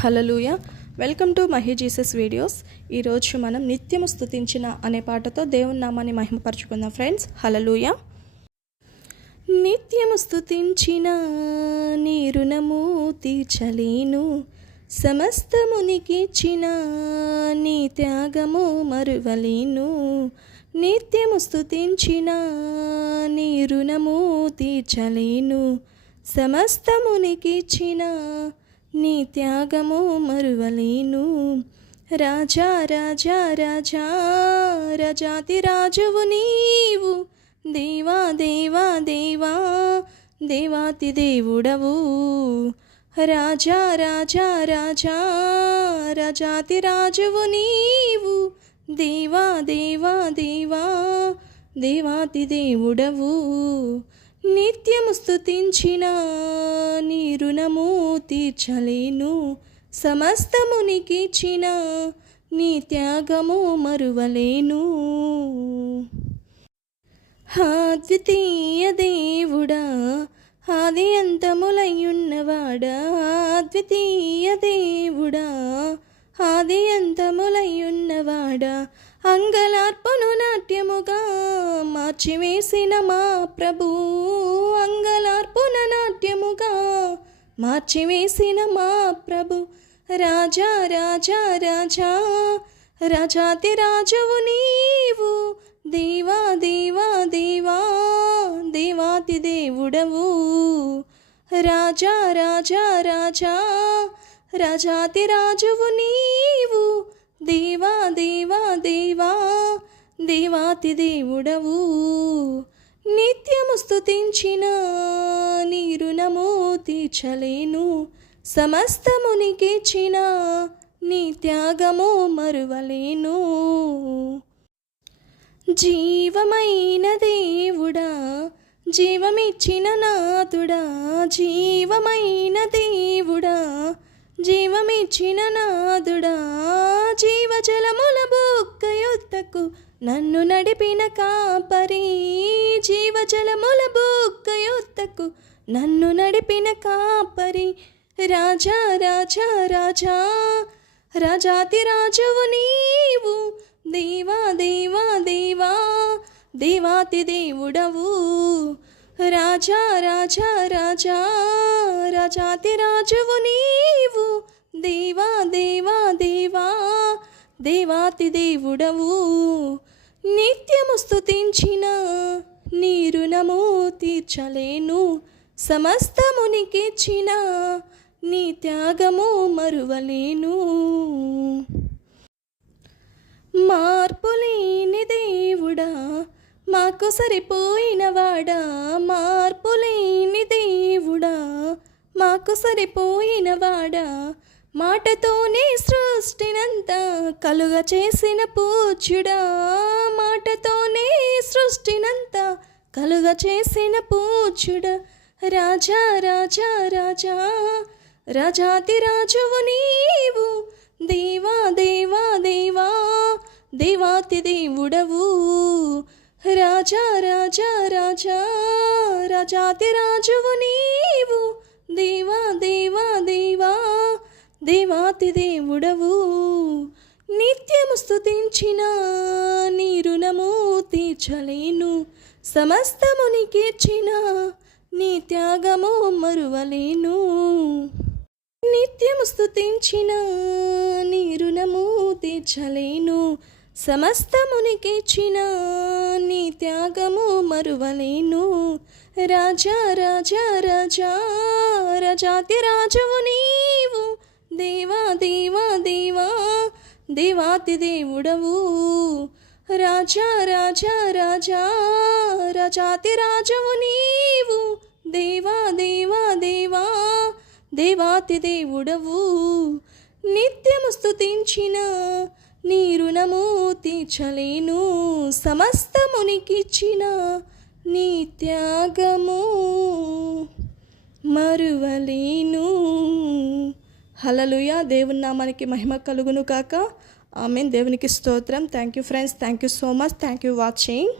Hallelujah. Welcome to Mahi Jesus videos. ఈరోజు మనం నిత్యము స్తుతించిన అనే పాటతో దేవుని నామాన్ని మహిమపరచుకుందాం ఫ్రెండ్స్. హల్లెలూయా. నిత్యము స్తుతించిన నీ రుణము తీర్చలేను, సమస్తమునికిచ్చిన నీ త్యాగము మరువలేను. నిత్యము స్తుతించిన నీ రుణము తీర్చలేను, సమస్తమునికిచ్చిన నీ త్యాగము మరువలేను. రాజా రాజా రాజా రాజాతి రాజువు నీవు, దేవా దేవా దేవా దేవాతి దేవుడవు. రాజా రాజా రాజా రాజాతి రాజువు నీవు, దేవా దేవా దేవా దేవాతి దేవుడవు. నిత్యము స్తుతించిన నీ రుణము తీర్చలేను, సమస్తమునికిచ్చిన నీ త్యాగము మరువలేను. అద్వితీయ దేవుడా, ఆది అంతములయ్యున్నవాడా, అద్వితీయ దేవుడా, ఆది అంతములయ్యున్నవాడా, అంగలార్పును నాట్యముగా మార్చివేసిన మా ప్రభు, అంగలార్పున నాట్యముగా మార్చివేసిన మా ప్రభు. రాజా రాజా రాజా రాజాతి రాజువు నీవు, దేవా దేవా దేవా దేవాతి దేవుడవు. రాజా రాజా రాజా రాజాతి రాజువు నీవు, దేవా దేవా దేవా దేవాతి దేవుడవు. నిత్యము స్తుతించిన నీ రుణము తీర్చలేను, సమస్తమునికిచ్చిన నీ త్యాగము మరువలేను. జీవమైన దేవుడా, జీవమిచ్చిన నాథుడా, జీవమైన దేవుడా, జీవమిచ్చిన నాథుడా, జీవజలముల బుక్కయొత్తకు నన్ను నడిపిన కాపరి, జీవజలముల బుక్కయొత్తకు నన్ను నడిపిన కాపరి. రాజా రాజా రాజా రాజాతి రాజువు నీవు, దేవా దేవా దేవా దేవాతి దేవుడవు. రాజా రాజా రాజా రాజాతి రాజువు నీవు, దేవా దేవా దేవా దేవాతి దేవుడవు. నిత్యము స్తుతించిన నీ రుణము తీర్చలేను, సమస్తమునికిచ్చిన నీ త్యాగము మరువలేను. మార్పులేని దేవుడా, మాకు సరిపోయినవాడా, మార్పులేని దేవుడా, మాకు సరిపోయినవాడా, మాటతోనే సృష్టినంతా కలుగ చేసిన పూజ్యుడా, మాటతోనే సృష్టినంతా కలుగ చేసిన పూజ్యుడా. రాజా రాజా రాజా రాజాతి రాజువు నీవు, దేవా దేవా దేవా దేవాతి దేవుడవు. రాజా రాజా రాజా రాజాతి రాజువు నీవు, దేవా దేవా దేవా దేవాతి దేవుడవు. నిత్యము స్తుతించిన నీ రుణము తీర్చలేను, సమస్తమునికిచ్చిన నీ త్యాగము మరువలేను. నిత్యము స్తుతించిన నీ రుణము తీర్చలేను, సమస్తమునికిచ్చిన నీ త్యాగము మరువలేను. రాజా రాజా రాజా రాజాతి రాజువు నీవు, దేవా దేవా దేవా దేవాతి దేవుడవు. రాజా రాజా రాజా రాజాతి రాజువు నీవు, దేవా దేవా దేవా దేవాతి దేవుడవు. నిత్యము స్తుతించిన నీ రుణము తీర్చలేను, సమస్తమునికిచ్చిన నీ త్యాగము మరువలేను. హల్లెలూయా. దేవుని నామానికి మహిమ కలుగును కాక. ఆమేన్. దేవునికి స్తోత్రం. Thank you friends. Thank you so much. Thank you watching.